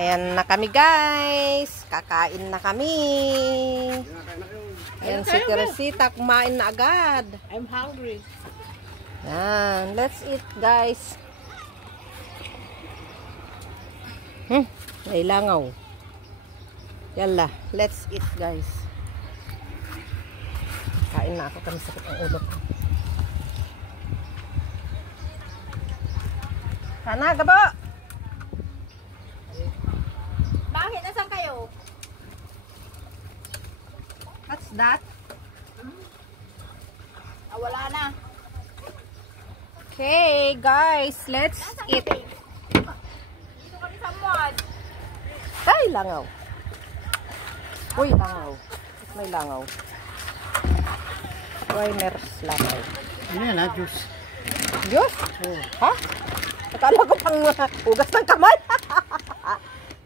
Ayan na kami guys. Kakain na kami. Ayan si Teresita. Kumain na agad. I'm hungry. Ayan. Let's eat guys. May langaw. Yalla. Let's eat guys. Kain na ako. Kami sakit ang ulo ko. Sana gabo. Bakit? Nasaan kayo? What's that? Wala na. Okay, guys, let's eat. Dito kami sa mud. Ay, langaw. Uy, langaw. May langaw. Winers langaw. Ano yan ha? Juice. Diyos? Ha? Akala ko pang hugas ng kamay.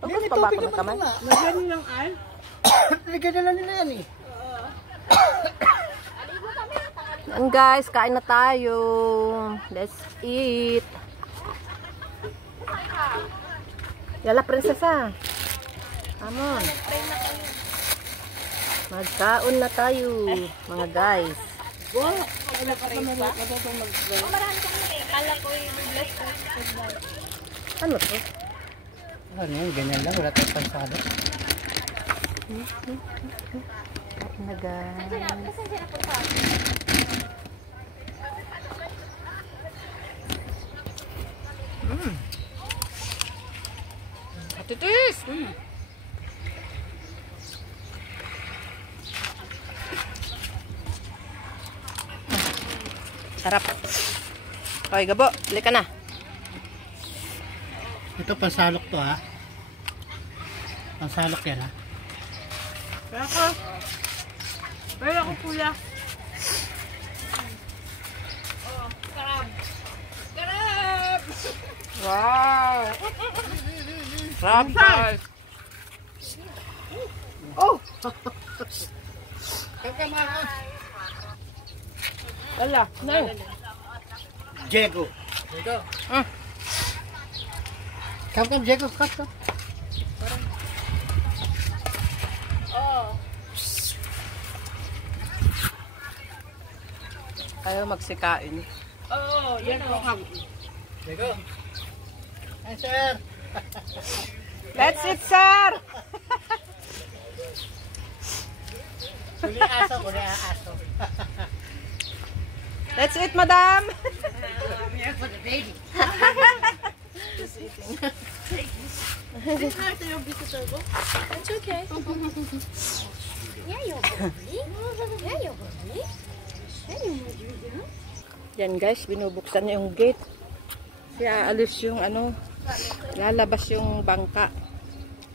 Hugas pa ba ako ng kamay? Lagyan nyo ng ay. Lagyan na lang nila yan eh. And guys, kain na tayo. Let's eat. Yala, prinsesa. Come on. Magkaon na tayo, mga guys. Ano to? Ano yan? Ganyan lang. Wala tayong pansado. Kain na guys. Atitis! Sarap. Okay, gabo. Bili ka na. Ito pansalok to ha. Pansalok yan ha. Pero ako pula. Karab. Karab! Wow! Sarap guys! Oh! Wala, no. Diego. Diego. Come, Diego. Come. Oh. Ayaw magsikain. Oh, yan o. Diego. Hi, sir. Let's eat, sir! Kuli aso. Let's eat, madam! I'm here for the baby. Just eating. Ito yung visitor ko. It's okay. Yeah, you're bully. Yeah, you're bully. Yeah, you're Yan guys, binubuksan niya yung gate. Kaya alis yung ano, lalabas yung bangka.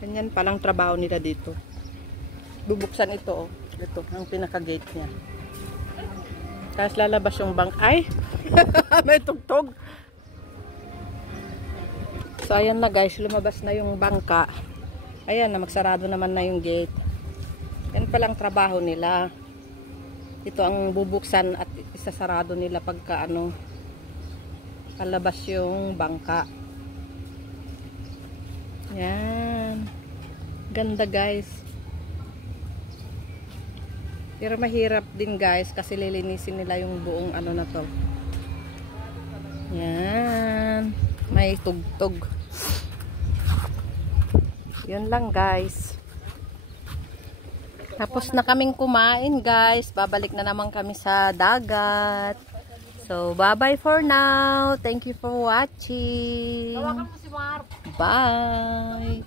Ganyan palang trabaho nila dito. Bubuksan ito, oh. Ito, ang pinaka-gate niya. Tapos lalabas yung bangka. Ay! May tugtog. So, ayan na guys, lumabas na yung bangka. Ayan na, magsarado naman na yung gate. Yan palang trabaho nila. Ito ang bubuksan at isasarado nila pagka ano, palabas yung bangka. Yan. Ganda guys. Pero mahirap din guys kasi lilinisin nila yung buong ano na to. Yan. May tugtog. Yun lang guys. Tapos na kaming kumain guys. Babalik na naman kami sa dagat. So bye bye for now. Thank you for watching. Bye.